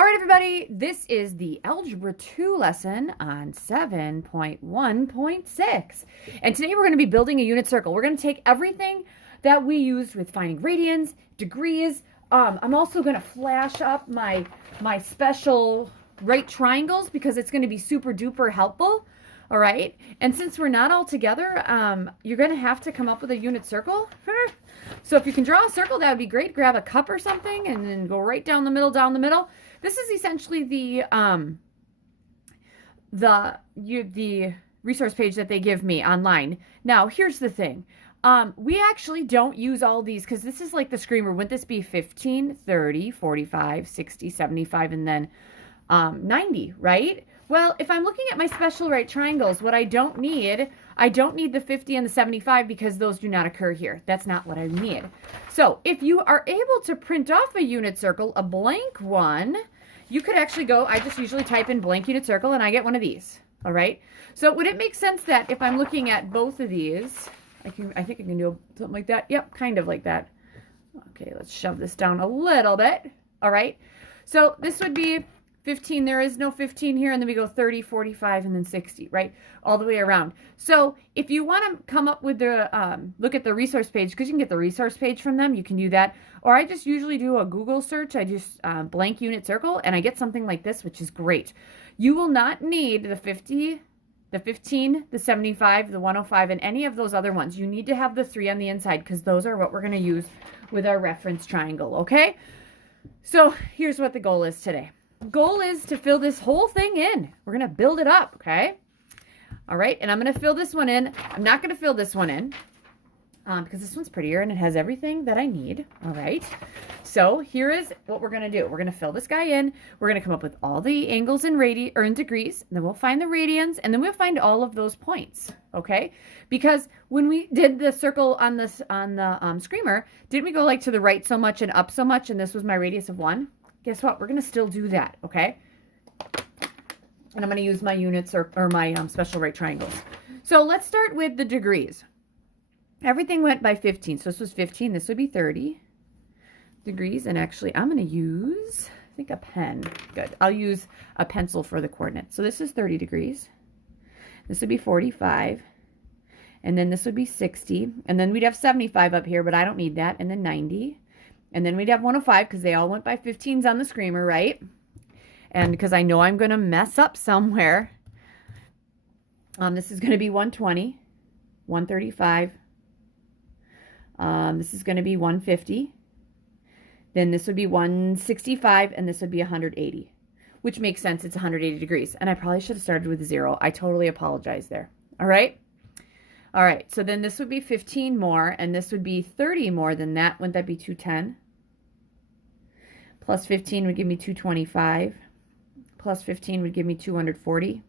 All right, everybody, this is the Algebra 2 lesson on 7.1.6. And today we're going to be building a unit circle. We're going to take everything that we used with finding radians, degrees. I'm also going to flash up my special right triangles because it's going to be super duper helpful. All right. And since we're not all together, you're going to have to come up with a unit circle. So if you can draw a circle, that would be great. Grab a cup or something and then go right down the middle, down the middle. This is essentially the resource page that they give me online. Now, here's the thing. We actually don't use all these because this is like the screamer. Wouldn't this be 15, 30, 45, 60, 75, and then 90, right? Well, if I'm looking at my special right triangles, what I don't need the 50 and the 75 because those do not occur here. That's not what I need. So if you are able to print off a unit circle, a blank one, you could actually go, I just usually type in blank unit circle and I get one of these. All right. So would it make sense that if I'm looking at both of these, I think I can do something like that. Yep, kind of like that. Okay, let's shove this down a little bit. All right. So this would be 15, there is no 15 here, and then we go 30, 45, and then 60, right? All the way around. So if you want to come up with the, look at the resource page, because you can get the resource page from them, you can do that. Or I just usually do a Google search. I just blank unit circle, and I get something like this, which is great. You will not need the 50, the 15, the 75, the 105, and any of those other ones. You need to have the 3 on the inside, because those are what we're going to use with our reference triangle, okay? So here's what the goal is today. Goal is to fill this whole thing in. We're going to build it up, okay? All right, and I'm going to fill this one in. I'm not going to fill this one in because this one's prettier and it has everything that I need, all right? So here is what we're going to do. We're going to fill this guy in. We're going to come up with all the angles in degrees, and then we'll find the radians, and then we'll find all of those points, okay? Because when we did the circle on this screamer, didn't we go like to the right so much and up so much, and this was my radius of 1? Guess what? We're going to still do that, okay? And I'm going to use my units or my special right triangles. So let's start with the degrees. Everything went by 15. So this was 15. This would be 30 degrees. And actually, I'm going to use, I think, a pen. Good. I'll use a pencil for the coordinates. So this is 30 degrees. This would be 45. And then this would be 60. And then we'd have 75 up here, but I don't need that. And then 90. And then we'd have 105 because they all went by 15s on the screamer, right? And because I know I'm going to mess up somewhere. This is going to be 120, 135. This is going to be 150. Then this would be 165, and this would be 180, which makes sense. It's 180 degrees. And I probably should have started with 0. I totally apologize there. All right? All right, so then this would be 15 more, and this would be 30 more than that. Wouldn't that be 210? Plus 15 would give me 225. Plus 15 would give me 240.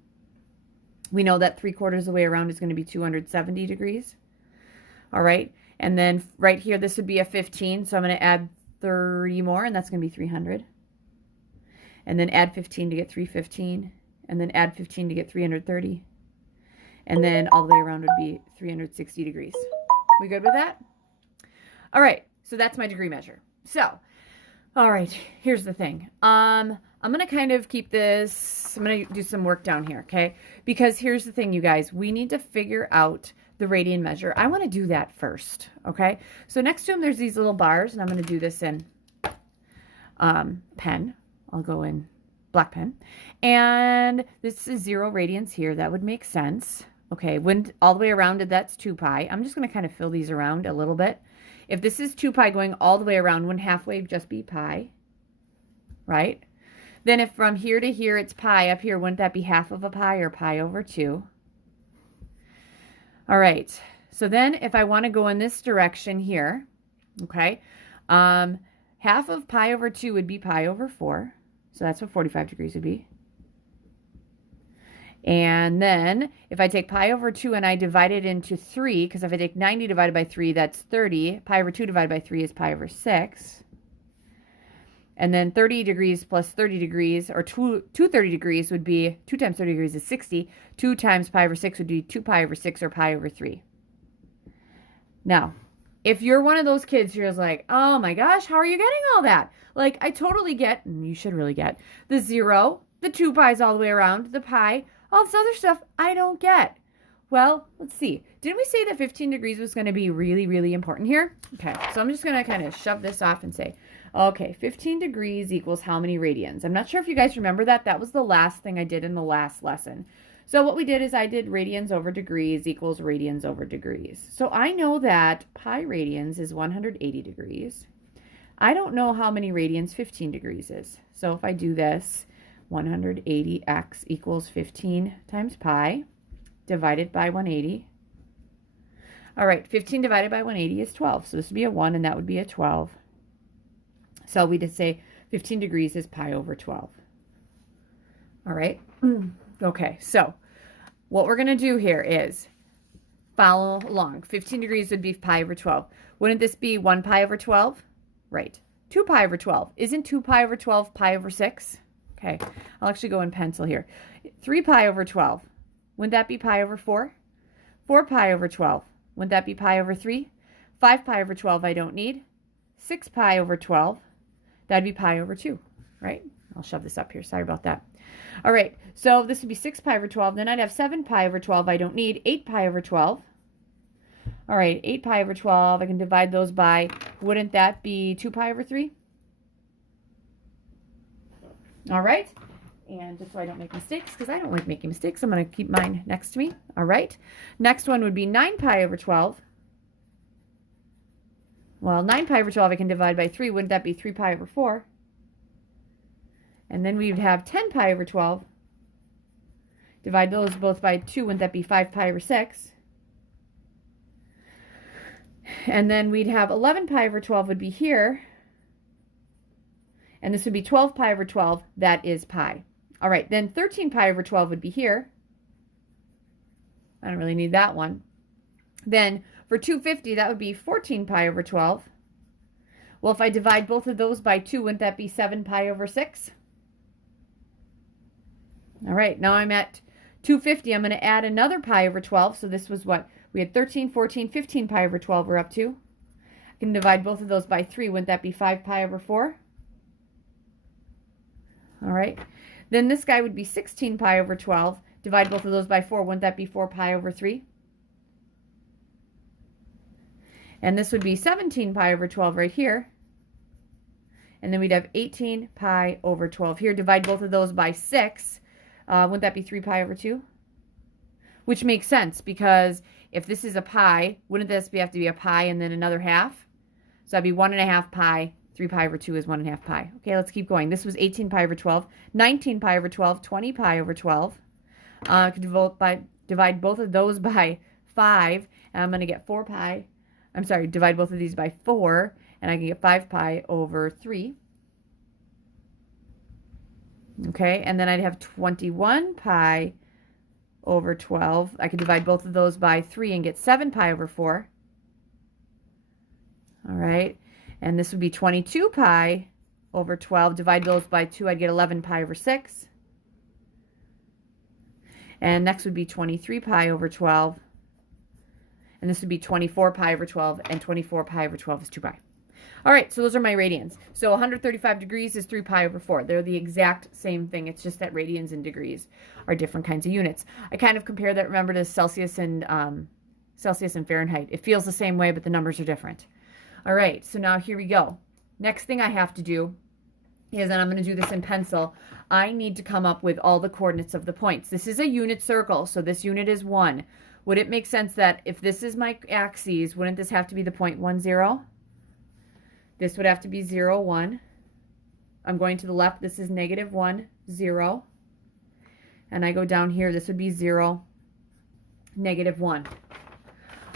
We know that 3/4 of the way around is going to be 270 degrees. All right, and then right here, this would be a 15, so I'm going to add 30 more, and that's going to be 300. And then add 15 to get 315, and then add 15 to get 330. And then all the way around would be 360 degrees. We good with that? All right, so that's my degree measure. So, all right, here's the thing. I'm going to kind of keep this, I'm going to do some work down here, okay? Because here's the thing, you guys. We need to figure out the radian measure. I want to do that first, okay? So next to them, there's these little bars, and I'm going to do this in pen. I'll go in black pen. And this is 0 radians here. That would make sense. Okay, when all the way around it, that's 2 pi. I'm just going to kind of fill these around a little bit. If this is 2 pi going all the way around, wouldn't halfway just be pi? Right? Then if from here to here it's pi, up here, wouldn't that be half of a pi or pi over 2? All right, so then if I want to go in this direction here, okay, half of pi over 2 would be pi over 4. So that's what 45 degrees would be. And then if I take pi over 2 and I divide it into 3, because if I take 90 divided by 3, that's 30. Pi over 2 divided by 3 is pi over 6. And then 30 degrees plus 30 degrees, or 230 degrees would be, 2 times 30 degrees is 60. 2 times pi over 6 would be 2 pi over 6 or pi over 3. Now, If you're one of those kids who's like, oh my gosh, how are you getting all that? Like, I totally get, and you should really get, the 0, the 2 pi's all the way around, the pi, all this other stuff I don't get. Well, let's see. Didn't we say that 15 degrees was going to be really, really important here? Okay, so I'm just going to kind of shove this off and say, okay, 15 degrees equals how many radians? I'm not sure if you guys remember that. That was the last thing I did in the last lesson. So what we did is I did radians over degrees equals radians over degrees. So I know that pi radians is 180 degrees. I don't know how many radians 15 degrees is. So if I do this, 180x equals 15 times pi divided by 180. All right, 15 divided by 180 is 12. So this would be a 1 and that would be a 12. So we did say 15 degrees is pi over 12. All right. Okay, so what we're going to do here is follow along. 15 degrees would be pi over 12. Wouldn't this be 1 pi over 12? Right. 2 pi over 12. Isn't 2 pi over 12 pi over 6? Okay, I'll actually go in pencil here. 3 pi over 12. Wouldn't that be pi over 4? 4 pi over 12. Wouldn't that be pi over 3? 5 pi over 12 I don't need. 6 pi over 12. That'd be pi over 2, right? I'll shove this up here. Sorry about that. All right, so this would be 6 pi over 12. Then I'd have 7 pi over 12 I don't need. 8 pi over 12. All right, 8 pi over 12. I can divide those by, wouldn't that be 2 pi over 3? All right, and just so I don't make mistakes, because I don't like making mistakes, I'm going to keep mine next to me. All right, next one would be 9 pi over 12. Well, 9 pi over 12 I can divide by 3. Wouldn't that be 3 pi over 4? And then we would have 10 pi over 12. Divide those both by 2. Wouldn't that be 5 pi over 6? And then we'd have 11 pi over 12 would be here. And this would be 12 pi over 12. That is pi. All right, then 13 pi over 12 would be here. I don't really need that one. Then for 250, that would be 14 pi over 12. Well, if I divide both of those by 2, wouldn't that be 7 pi over 6? All right, now I'm at 250. I'm going to add another pi over 12. So this was what? We had 13, 14, 15 pi over 12 we're up to. I can divide both of those by 3. Wouldn't that be 5 pi over 4? All right. Then this guy would be 16 pi over 12. Divide both of those by 4. Wouldn't that be 4 pi over 3? And this would be 17 pi over 12 right here. And then we'd have 18 pi over 12 here. Divide both of those by 6. Wouldn't that be 3 pi over 2? Which makes sense, because if this is a pi, wouldn't this have to be a pi and then another half? So that'd be 1.5 pi. 3 pi over 2 is 1.5 pi. Okay, let's keep going. This was 18 pi over 12, 19 pi over 12, 20 pi over 12. I could divide both of those by 5, and I'm going to get 4 pi. I'm sorry, divide both of these by 4, and I can get 5 pi over 3. Okay, and then I'd have 21 pi over 12. I could divide both of those by 3 and get 7 pi over 4. All right, and this would be 22 pi over 12. Divide those by 2, I'd get 11 pi over 6. And next would be 23 pi over 12. And this would be 24 pi over 12, and 24 pi over 12 is 2 pi. All right, so those are my radians. So 135 degrees is 3 pi over 4. They're the exact same thing. It's just that radians and degrees are different kinds of units. I kind of compare that, remember, to Celsius and Fahrenheit. It feels the same way, but the numbers are different. All right, so now here we go. Next thing I have to do is, and I'm going to do this in pencil, I need to come up with all the coordinates of the points. This is a unit circle, so this unit is 1. Would it make sense that if this is my axes, wouldn't this have to be the point 1, 0? This would have to be 0, 1. I'm going to the left. This is negative 1, 0. And I go down here. This would be 0, negative 1.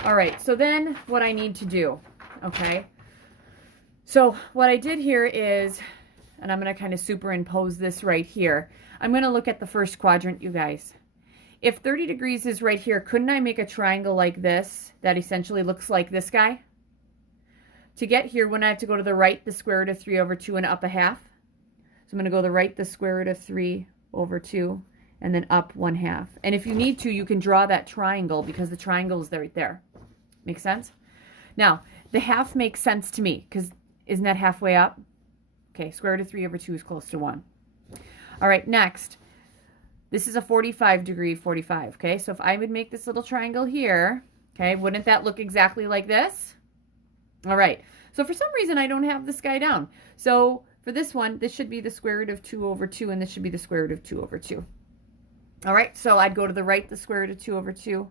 All right, so then what I need to do, okay? So what I did here is, and I'm going to kind of superimpose this right here. I'm going to look at the first quadrant, you guys. If 30 degrees is right here, couldn't I make a triangle like this that essentially looks like this guy? To get here, when I have to go to the right, the square root of 3 over 2 and up a half. So I'm going to go to the right, the square root of 3 over 2, and then up 1/2. And if you need to, you can draw that triangle because the triangle is right there. Make sense? Now, the half makes sense to me because isn't that halfway up? Okay, square root of 3 over 2 is close to 1. All right, next. This is a 45-degree 45, okay? So if I would make this little triangle here, okay, wouldn't that look exactly like this? All right, so for some reason I don't have this guy down. So for this one, this should be the square root of 2 over 2, and this should be the square root of 2 over 2. All right, so I'd go to the right, the square root of 2 over 2,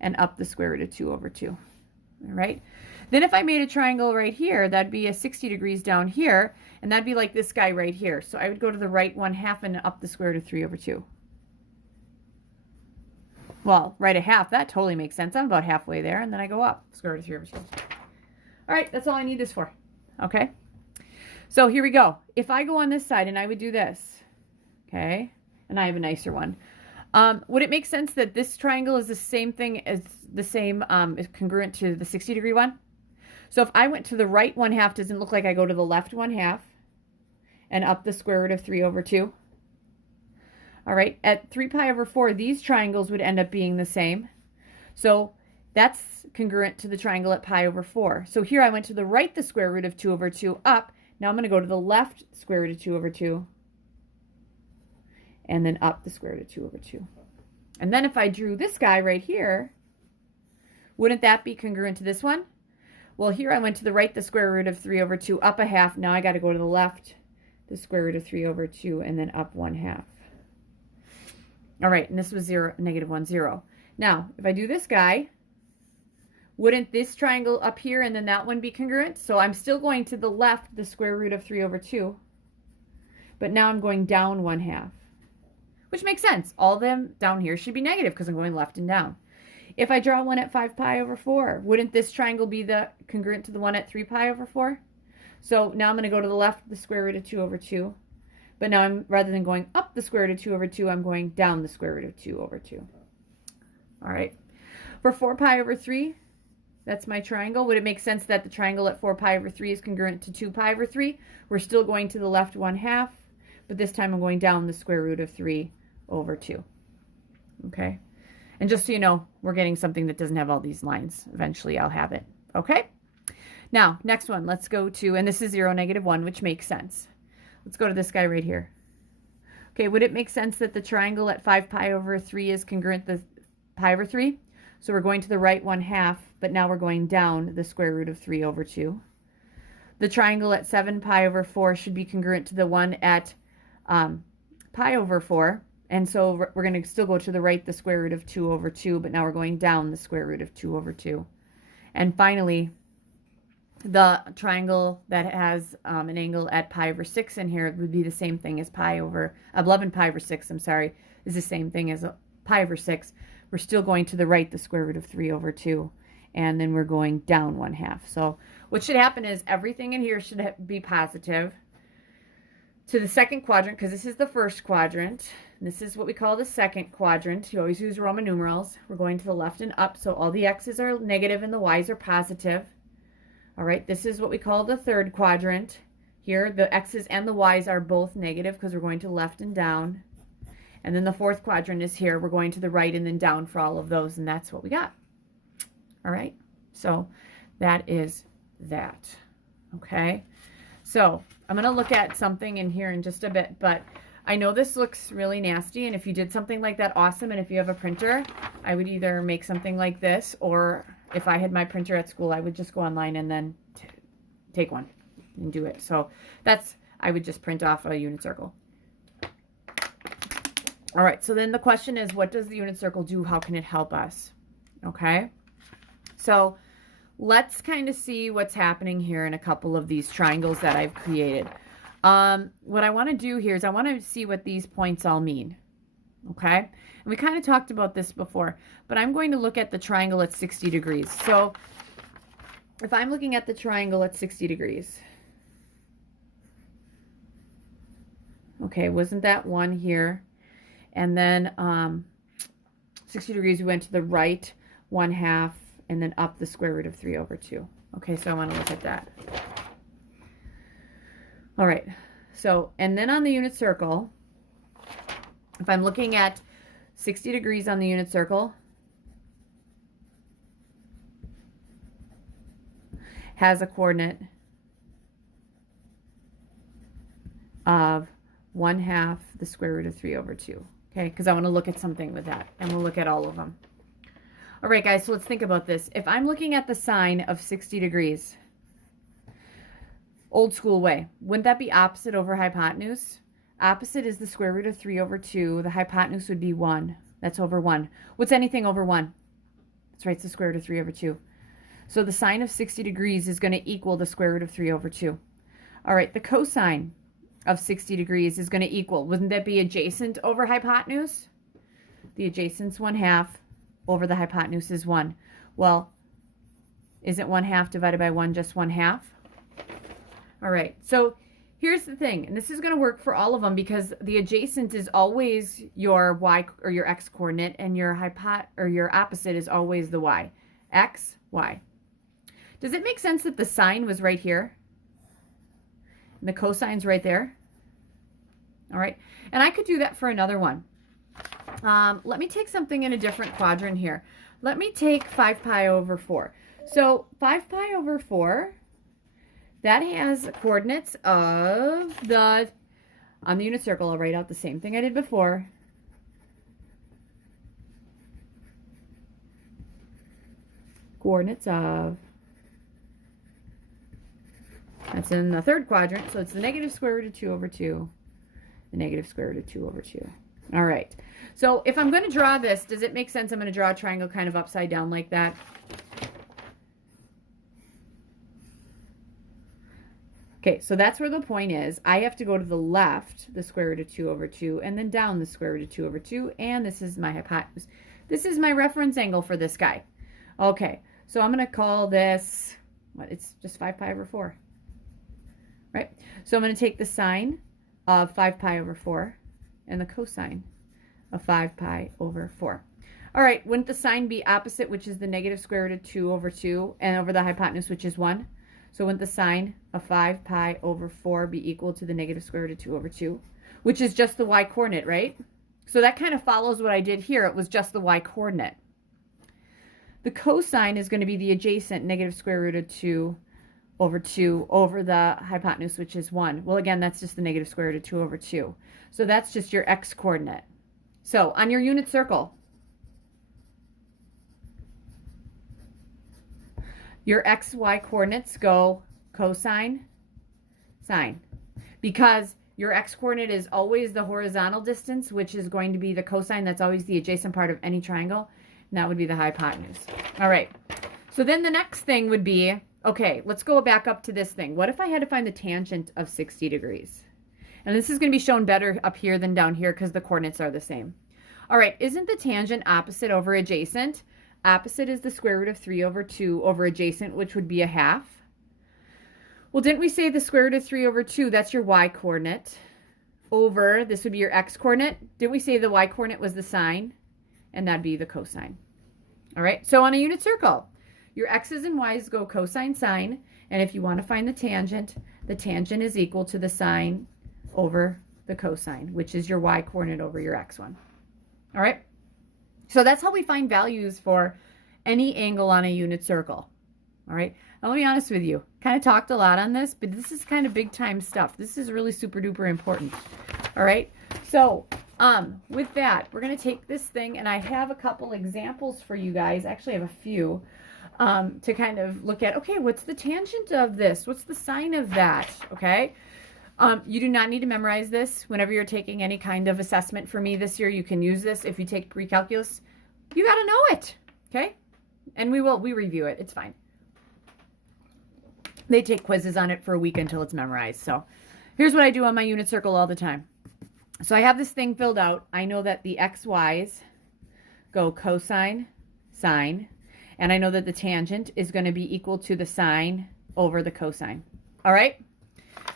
and up the square root of 2 over 2. All right, then if I made a triangle right here, that'd be a 60 degrees down here, and that'd be like this guy right here. So I would go to the right 1/2 and up the square root of 3 over 2. Well, right 1/2, that totally makes sense. I'm about halfway there, and then I go up, square root of 3 over 2. All right, that's all I need this for, okay? So here we go. If I go on this side and I would do this, okay, and I have a nicer one, would it make sense that this triangle is the same thing as is congruent to the 60-degree one? So if I went to the right 1/2, doesn't look like I go to the left 1/2 and up the square root of 3 over 2? All right, at 3 pi over 4, these triangles would end up being the same. So that's congruent to the triangle at pi over 4. So here I went to the right, the square root of 2 over 2 up. Now I'm going to go to the left, square root of 2 over 2, and then up the square root of 2 over 2. And then if I drew this guy right here, wouldn't that be congruent to this one? Well, here I went to the right, the square root of 3 over 2, up 1/2. Now I got to go to the left, the square root of 3 over 2, and then up 1/2. All right, and this was -1, 0. Now, if I do this guy, wouldn't this triangle up here and then that one be congruent? So I'm still going to the left, the square root of 3 over 2, but now I'm going down 1/2, which makes sense. All of them down here should be negative because I'm going left and down. If I draw one at 5 pi over 4, wouldn't this triangle be the congruent to the one at 3 pi over 4? So now I'm going to go to the left, the square root of 2 over 2. But now I'm, rather than going up the square root of 2 over 2, I'm going down the square root of 2 over 2. All right. For 4 pi over 3, that's my triangle. Would it make sense that the triangle at 4 pi over 3 is congruent to 2 pi over 3? We're still going to the left 1/2, but this time I'm going down the square root of 3 over 2. Okay? And just so you know, we're getting something that doesn't have all these lines. Eventually I'll have it. Okay? Now, next one, let's go to, and this is 0, -1, which makes sense. Let's go to this guy right here. Okay, would it make sense that the triangle at 5 pi over 3 is congruent to pi over 3? So we're going to the right 1/2, but now we're going down the square root of 3 over 2. The triangle at 7 pi over 4 should be congruent to the one at pi over 4. And so we're going to still go to the right, the square root of 2 over 2, but now we're going down the square root of 2 over 2. And finally, the triangle that has an angle at pi over 6 in here would be the same thing as 11 pi over 6, I'm sorry, is the same thing as pi over 6. We're still going to the right, the square root of 3 over 2, and then we're going down 1/2. So what should happen is everything in here should be positive to the second quadrant, because this is the first quadrant. This is what we call the second quadrant. You always use Roman numerals. We're going to the left and up, so all the x's are negative and the y's are positive. All right, this is what we call the third quadrant. Here, the x's and the y's are both negative because we're going to left and down. And then the fourth quadrant is here. We're going to the right and then down for all of those, and that's what we got. All right, so that is that. Okay, so I'm going to look at something in here in just a bit, but I know this looks really nasty, and if you did something like that, awesome. And if you have a printer, I would either make something like this, or if I had my printer at school, I would just go online and then take one and do it. So I would just print off a unit circle. All right, so then the question is, what does the unit circle do? How can it help us? Okay, so let's kind of see what's happening here in a couple of these triangles that I've created. What I want to do here is I want to see what these points all mean. Okay, and we kind of talked about this before, but I'm going to look at the triangle at 60 degrees. So if I'm looking at the triangle at 60 degrees, okay, wasn't that one here? And then 60 degrees, we went to the right 1/2 and then up the square root of 3 over 2. Okay, so I want to look at that. All right, so, and then on the unit circle, if I'm looking at 60 degrees on the unit circle, has a coordinate of 1/2 the square root of 3 over 2. Okay, because I want to look at something with that, and we'll look at all of them. All right, guys, so let's think about this. If I'm looking at the sine of 60 degrees, old school way, wouldn't that be opposite over hypotenuse? Opposite is the square root of 3 over 2. The hypotenuse would be 1. That's over 1. What's anything over 1? That's right, it's the square root of 3 over 2. So the sine of 60 degrees is going to equal the square root of 3 over 2. All right, the cosine of 60 degrees is going to equal, wouldn't that be adjacent over hypotenuse? The adjacent's 1/2 over the hypotenuse is 1. Well, isn't 1/2 divided by 1 just 1/2? All right, so here's the thing, and this is going to work for all of them because the adjacent is always your y or your x coordinate, and your opposite is always the y. X, y. Does it make sense that the sine was right here? And the cosine's right there? All right, and I could do that for another one. Let me take something in a different quadrant here. Let me take 5 pi over 4. So 5 pi over 4, that has coordinates of the, on the unit circle, I'll write out the same thing I did before. Coordinates of, that's in the third quadrant, so it's the negative square root of 2 over 2, the negative square root of 2 over 2. All right, so if I'm going to draw this, does it make sense I'm going to draw a triangle kind of upside down like that? Okay, so that's where the point is. I have to go to the left, the square root of 2 over 2, and then down the square root of 2 over 2, and this is my hypotenuse. This is my reference angle for this guy. Okay, so I'm going to call this, what, it's just 5 pi over 4, right? So I'm going to take the sine of 5 pi over 4 and the cosine of 5 pi over 4. All right, wouldn't the sine be opposite, which is the negative square root of 2 over 2, and over the hypotenuse, which is 1? So wouldn't the sine of 5 pi over 4 be equal to the negative square root of 2 over 2, which is just the y coordinate, right? So that kind of follows what I did here. It was just the y coordinate. The cosine is going to be the adjacent negative square root of 2 over 2 over the hypotenuse, which is 1. Well, again, that's just the negative square root of 2 over 2. So that's just your x coordinate. So on your unit circle, your x, y coordinates go cosine, sine. Because your x coordinate is always the horizontal distance, which is going to be the cosine. That's always the adjacent part of any triangle. And that would be the hypotenuse. All right. So then the next thing would be, okay, let's go back up to this thing. What if I had to find the tangent of 60 degrees? And this is going to be shown better up here than down here because the coordinates are the same. All right, isn't the tangent opposite over adjacent? Opposite is the square root of 3 over 2 over adjacent, which would be 1/2. Well, didn't we say the square root of 3 over 2, that's your y coordinate, over, this would be your x coordinate. Didn't we say the y coordinate was the sine? And that'd be the cosine. All right, so on a unit circle, your x's and y's go cosine, sine, and if you want to find the tangent is equal to the sine over the cosine, which is your y coordinate over your x one. All right, so that's how we find values for any angle on a unit circle. All right, now let me be honest with you, kind of talked a lot on this, but this is kind of big time stuff. This is really super duper important. All right, so with that, we're going to take this thing, and I have a couple examples for you guys. Actually, I have a few to kind of look at. Okay, what's the tangent of this? What's the sine of that? Okay, you do not need to memorize this. Whenever you're taking any kind of assessment for me this year, you can use this. If you take pre-calculus, you got to know it. Okay, and we review it. It's fine. They take quizzes on it for a week until it's memorized. So here's what I do on my unit circle all the time. So I have this thing filled out. I know that the xy's go cosine, sine, and I know that the tangent is going to be equal to the sine over the cosine. All right?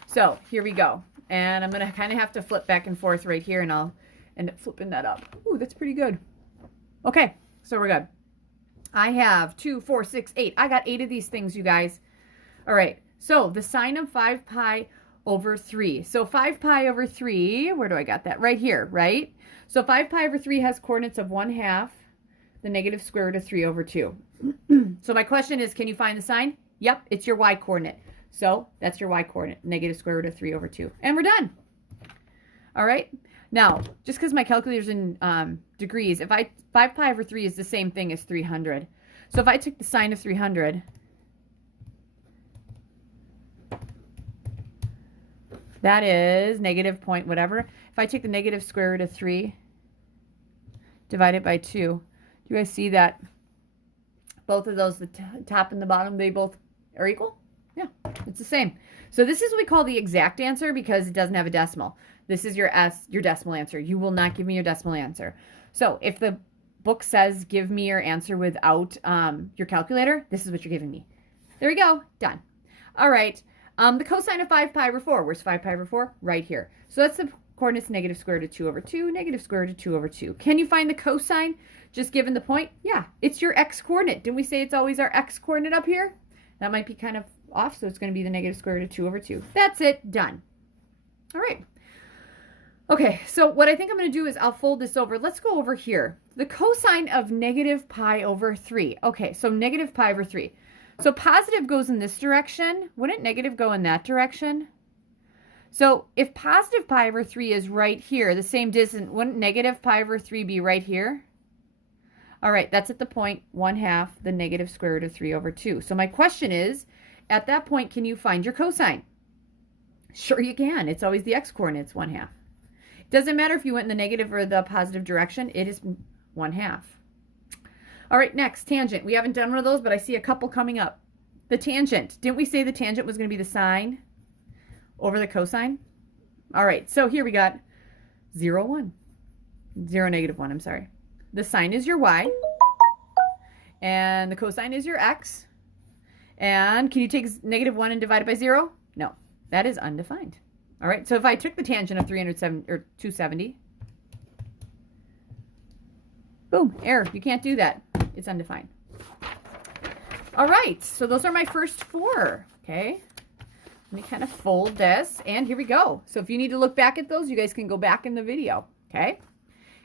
So here we go. And I'm going to kind of have to flip back and forth right here, and I'll end up flipping that up. Ooh, that's pretty good. Okay, so we're good. I have 2, 4, 6, 8. I got 8 of these things, you guys. All right, so the sine of 5 pi over 3. So 5 pi over 3, where do I got that? Right here, right? So 5 pi over 3 has coordinates of 1/2 the negative square root of 3 over 2. So my question is, can you find the sine? Yep, it's your y coordinate. So that's your y coordinate, negative square root of 3 over 2. And we're done. All right. Now, just because my calculator's in degrees, 5 pi over 3 is the same thing as 300. So if I took the sine of 300, that is negative point whatever. If I take the negative square root of 3 divided by 2, do you guys see that both of those, the top and the bottom, they both are equal? Yeah, it's the same. So this is what we call the exact answer because it doesn't have a decimal. This is your decimal answer. You will not give me your decimal answer. So if the book says give me your answer without your calculator, this is what you're giving me. There we go. Done. All right. The cosine of 5 pi over 4. Where's 5 pi over 4? Right here. So that's the coordinates negative square root of 2 over 2, negative square root of 2 over 2. Can you find the cosine just given the point? Yeah, it's your x coordinate. Didn't we say it's always our x coordinate up here? That might be kind of off, so it's going to be the negative square root of 2 over 2. That's it. Done. All right. Okay, so what I think I'm going to do is I'll fold this over. Let's go over here. The cosine of negative pi over 3. Okay, so negative pi over 3. So positive goes in this direction. Wouldn't negative go in that direction? So if positive pi over 3 is right here, the same distance, wouldn't negative pi over 3 be right here? All right, that's at the point 1/2 the negative square root of 3 over 2. So my question is, at that point, can you find your cosine? Sure you can. It's always the x-coordinates, 1/2. Doesn't matter if you went in the negative or the positive direction. It is 1/2. All right, next, tangent. We haven't done one of those, but I see a couple coming up. The tangent. Didn't we say the tangent was going to be the sine over the cosine? All right, so here we got 0, 1. 0, negative 1, I'm sorry. The sine is your y, and the cosine is your x. And can you take negative 1 and divide it by 0? No, that is undefined. All right, so if I took the tangent of 270, boom, error. You can't do that. It's undefined. All right, so those are my first 4, okay? Let me kind of fold this, and here we go. So if you need to look back at those, you guys can go back in the video, okay?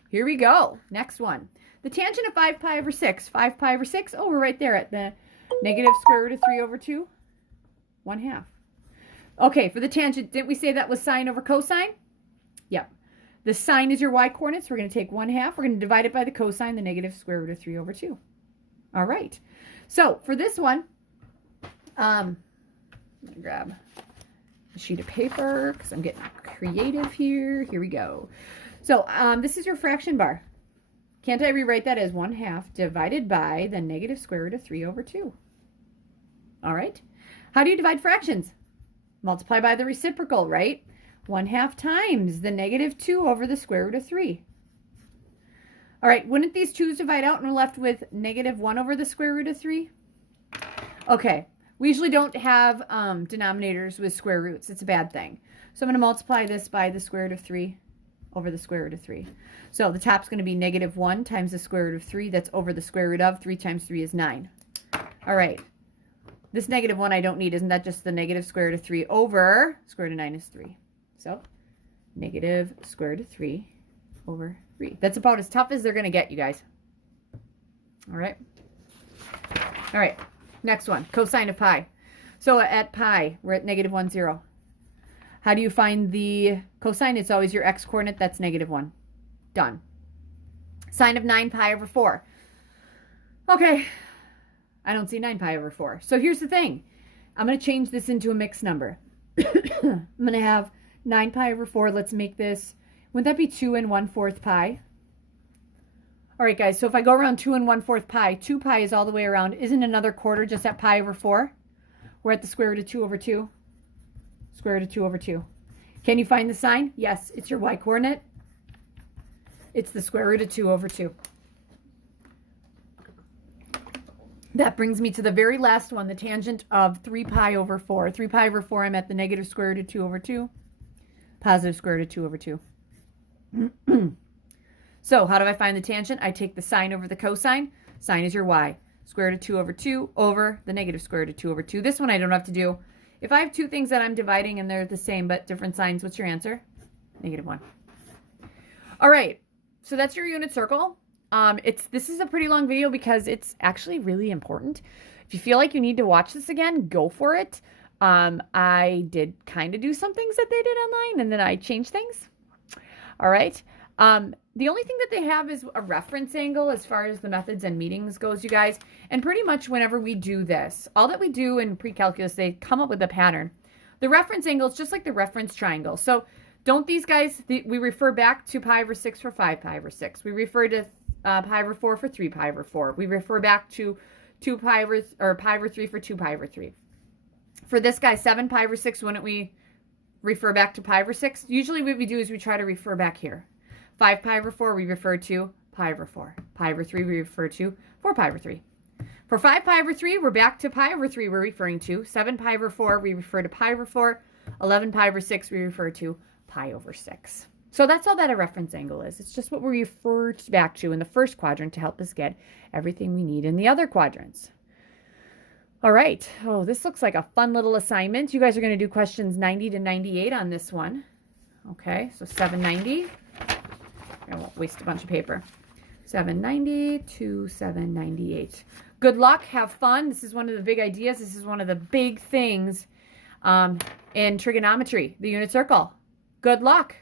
Here we go. Next one. The tangent of 5 pi over 6. 5 pi over 6, oh, we're right there at the negative square root of 3 over 2, 1/2. Okay, for the tangent, didn't we say that was sine over cosine? Yep. The sine is your y-coordinates. We're going to take 1/2. We're going to divide it by the cosine, the negative square root of 3 over 2. All right. So for this one, I'm going to grab a sheet of paper because I'm getting creative here. Here we go. So this is your fraction bar. Can't I rewrite that as 1/2 divided by the negative square root of 3 over 2? All right. How do you divide fractions? Multiply by the reciprocal, right? 1/2 times the negative 2 over the square root of 3. All right, wouldn't these 2's divide out and we're left with negative 1 over the square root of 3? Okay, we usually don't have denominators with square roots. It's a bad thing. So I'm going to multiply this by the square root of 3 over the square root of 3. So the top's going to be negative 1 times the square root of 3. That's over the square root of 3 times 3 is 9. All right. This negative 1 I don't need. Isn't that just the negative square root of 3 over square root of 9 is 3. So negative square root of 3 over 3. That's about as tough as they're going to get, you guys. All right. All right. Next one. Cosine of pi. So at pi, we're at negative 1, 0. How do you find the cosine? It's always your x-coordinate. That's negative 1. Done. Sine of 9 pi over 4. Okay. I don't see 9 pi over 4. So here's the thing. I'm going to change this into a mixed number. I'm going to have 9 pi over 4. Let's make this, wouldn't that be 2 1/4 pi? All right, guys, so if I go around 2 1/4 pi, 2 pi is all the way around. Isn't another quarter just at pi over 4? We're at the square root of 2 over 2. Square root of 2 over 2. Can you find the sine? Yes, it's your y-coordinate. It's the square root of 2 over 2. That brings me to the very last one, the tangent of 3 pi over 4. 3 pi over 4, I'm at the negative square root of 2 over 2. Positive square root of 2 over 2. So how do I find the tangent? I take the sine over the cosine. Sine is your y. Square root of 2 over 2 over the negative square root of 2 over 2. This one I don't have to do. If I have two things that I'm dividing and they're the same but different signs, what's your answer? Negative 1. All right, so that's your unit circle. This is a pretty long video because it's actually really important. If If you feel like you need to watch this again, go for it. I did kind of do some things that they did online, and then I changed things. All right. The only thing that they have is a reference angle as far as the methods and meetings goes, you guys. And pretty much whenever we do this, all that we do in pre-calculus, they come up with a pattern. The reference angle is just like the reference triangle. So don't these guys, we refer back to pi over 6 for 5 pi over 6. We refer to pi over 4 for 3 pi over 4. We refer back to 2 pi over, or pi over 3 for 2 pi over 3. For this guy, 7 pi over 6, wouldn't we refer back to pi over 6? Usually what we do is we try to refer back here. 5 pi over 4, we refer to pi over 4. Pi over 3, we refer to 4 pi over 3. For 5 pi over 3, we're back to pi over 3 we're referring to. 7 pi over 4, we refer to pi over 4. 11 pi over 6, we refer to pi over 6. So that's all that a reference angle is. It's just what we refer back to in the first quadrant to help us get everything we need in the other quadrants. All right. Oh, this looks like a fun little assignment. You guys are going to do questions 90 to 98 on this one. Okay, so 790. I won't waste a bunch of paper. 790 to 798. Good luck. Have fun. This is one of the big ideas. This is one of the big things in trigonometry, the unit circle. Good luck.